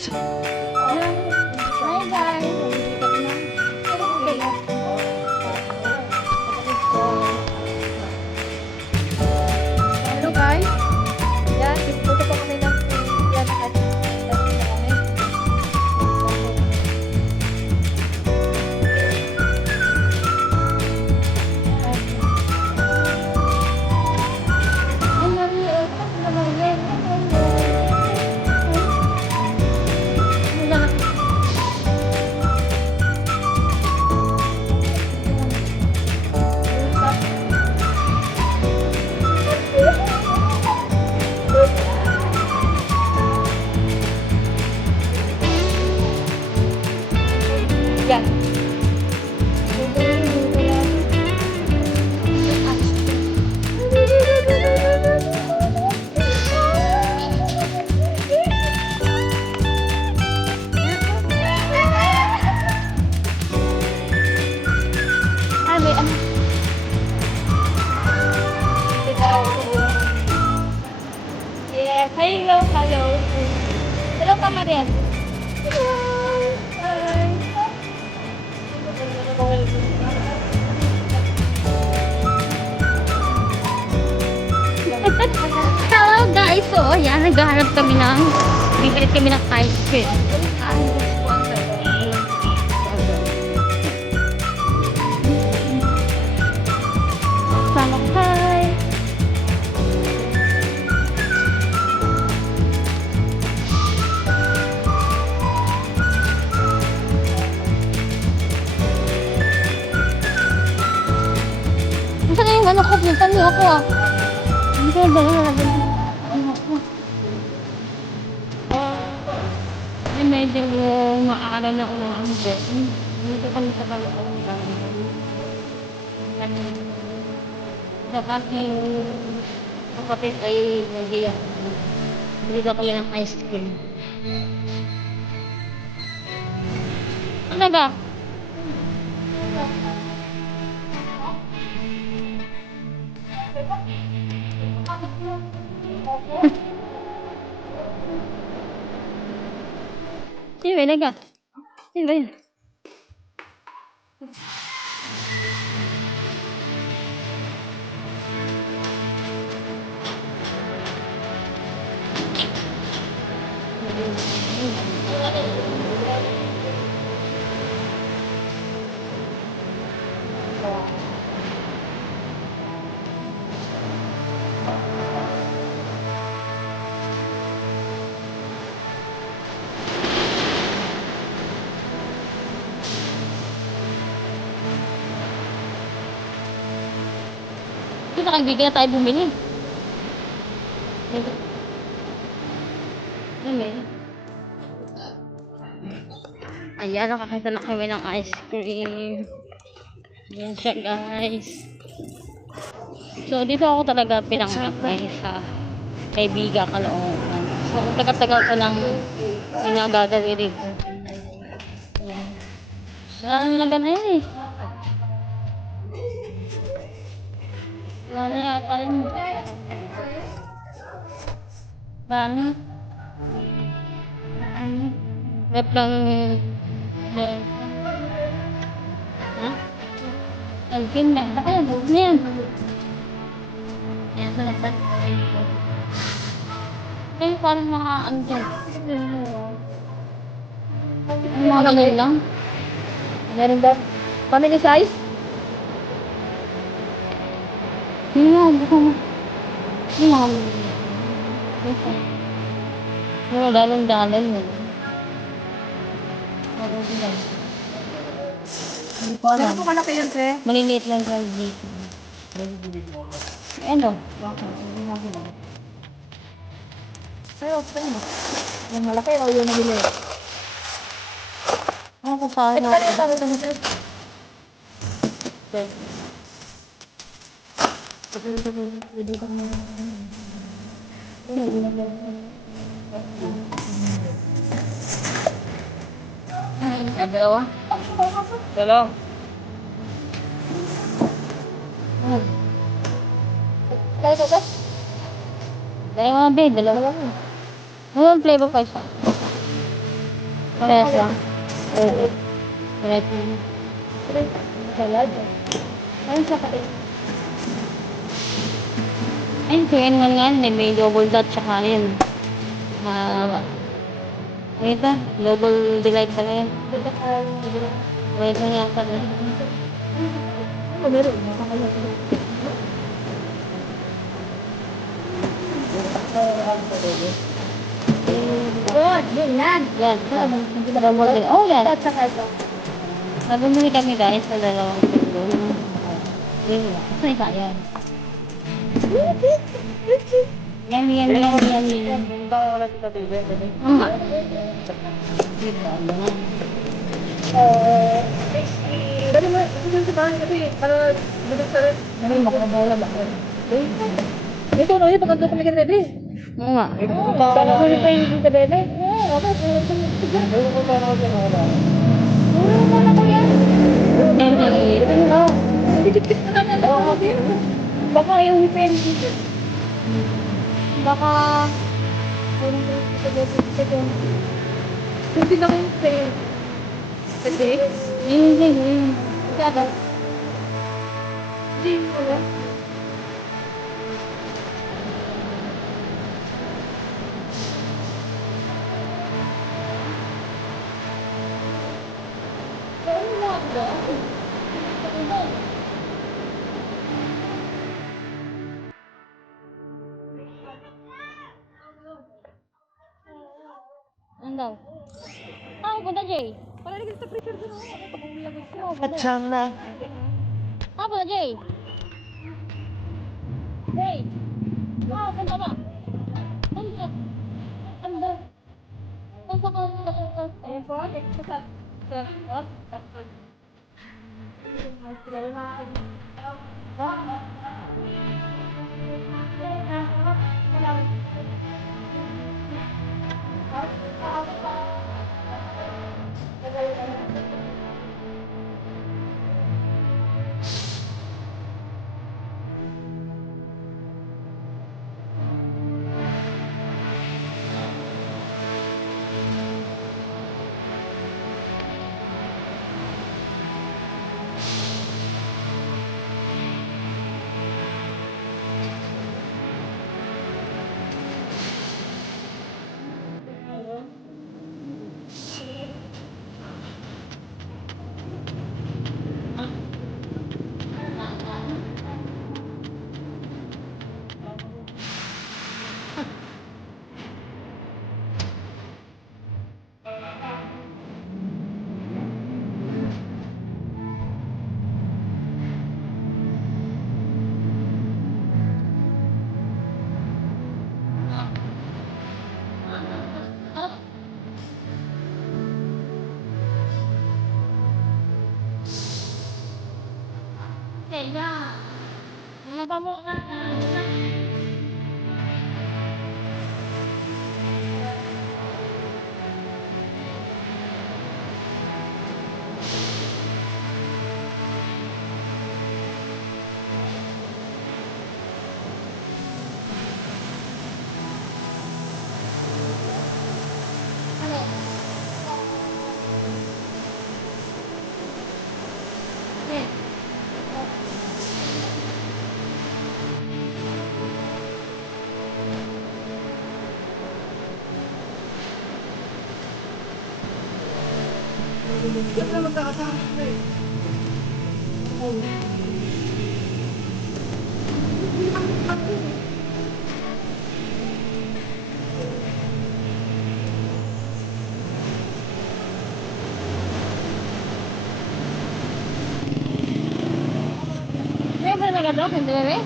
Hi guys! Hello guys! Yan, pupunta pa kami ng yan at kami. Ay, Mami, ano naman yan? Wala. Yan. Ay, may ano. Yes, hello, hello. Hello, Kamarian. Hello. Hi. Hello guys! So, ayan, naghahanap kami ng bibili kami ng ice cream. Sama hi! Saan na yung ano ko? Saan niyo ako ah? Hindi ko dala na lang. Ay, medyo maaaraw na ulang din. Dito kami sa balkon lang. Sa aking kapatid ay nagiyak. Bili daw kami ng ice cream. Ano ba? Sino ba yun? Sino ba yun? Ito na kaibigan na tayo bumili. Ayan, nakakita na kami ng ice cream. Ayan siya guys. So, dito ako talaga pinanganak sa kaibigan Caloocan. So, kung tagal-tagal ko lang pinagagali dito. Ayan. Saan na gana yan eh? Wala na yata yun. Paano? Rep lang. Ha? Alkin na. Ayan, ano yan? Ayan, sa lahat. Ay, parang mga ano dyan. Mga ganun lang. Meron ba? Family size? Hindi nga, buka mo. Hindi nga. Pero dalang-dalang yun. Hindi ko alam. Saan po kalaki yan, Tre? Maliliit lang sa dito. Ano? Sa'yo, sa'yo. Yung malaki o yung nabili? Ano ko sa akin? Dalawa? Dalawa? Kaya ko ba? Dalawa ba? Dalawa. Ano ang flavor pa isa? Parehas lang. Oo. Parehas lang. Salad. Ano sa kain? Ayun, chicken nga may double dot tsaka yun. Ano ito? Double delight pala yun. Wait lang yata na. Ano meron? Makakaya. Good, yun yan. Yan. Double delight. Oh, yan. At saka ito. Nabumili kami guys sa dalawang pindol. Yun. Ito isa yan. Yan. Nga. Dito, ano nga. Dali mo, ito sa bahay kasi para bilis sa rin. Ano yung makabala ba? Ito na yun, maganda kami ready. Oo nga. Para ko rin pa yung ready. Oo, okay. Puro mo na ko yan. Dikit-dikit na naman ako. Baka yung pen. Baka hindi na yung pen. Kasi? Hindi. Kada? Hindi mo na. Ano daw? Punta Jay. Palagay sa pressure doon. Pag-uwi ako siya. Pachana. Punta Jay. Jay. Punta ba? Punta. Anda. Punta ka. Ayun po, next sa Teka. Ano ba mo ka? Diyan na magkakasama ko eh. May ba nagadok? Hindi ba?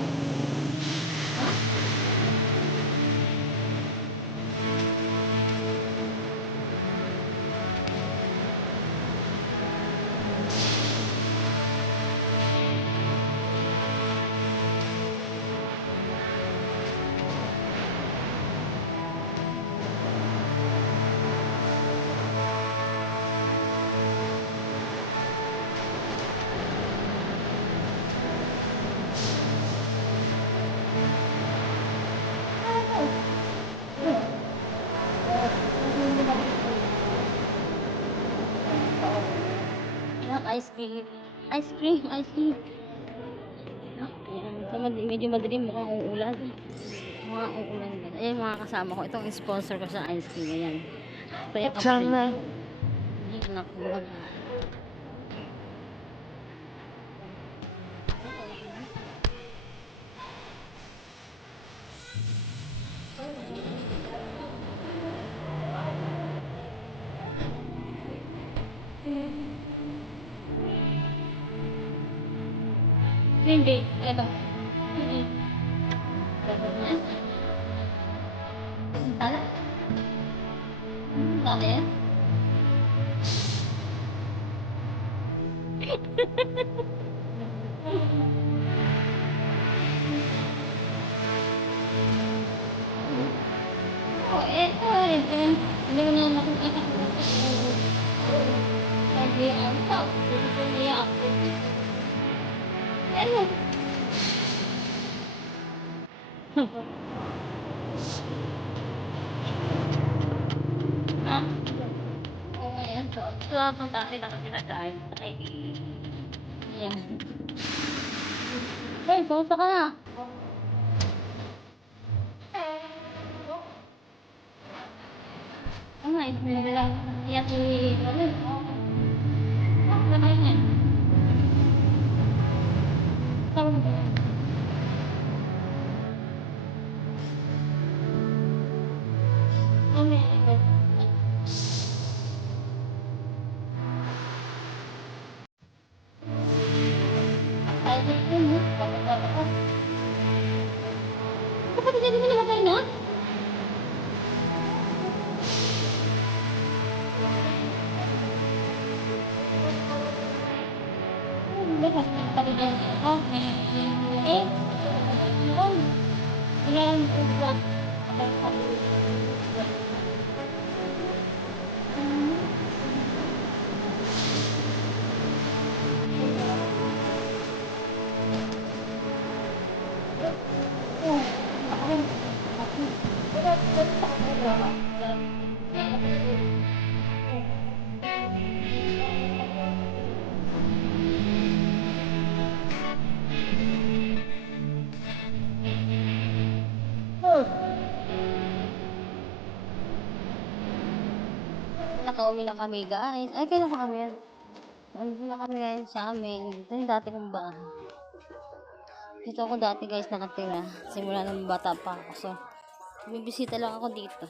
ice cream. Ice cream, ice cream. Ayan, so medyo madilim, mukhang uulan. Mukhang uulan din. Ayan mga kasama ko, itong sponsor ko sa ice cream. Ayan. Ito yung kapatid. Hindi na nakuha. Hindi, ito. Hindi. Tala. Dati yan. Oh, hindi ko na nakikita. Lagi ako. Hindi ko niya ako. Ano? Ah? Oo, ayan. So, ang dati nakakita tayo. Ay. Ayan. Hey, pumunta ka na. Ano nga, hindi lang. Iyak ni... Ano? Ano ba yun? Tawag ba? Ano yun? Ay, ito mo. Bakit hindi mo nilagay na? Bakit? Okay. Eh? Oh. Ayan. Nakauwi na kami guys. Ay, kailan pa kami yan? Nandun na kami ngayon sa amin. Ito yung dati kong bahay. Dito ako dati guys nakatira. Simula ng bata pa ako. So, bibisita lang ako dito.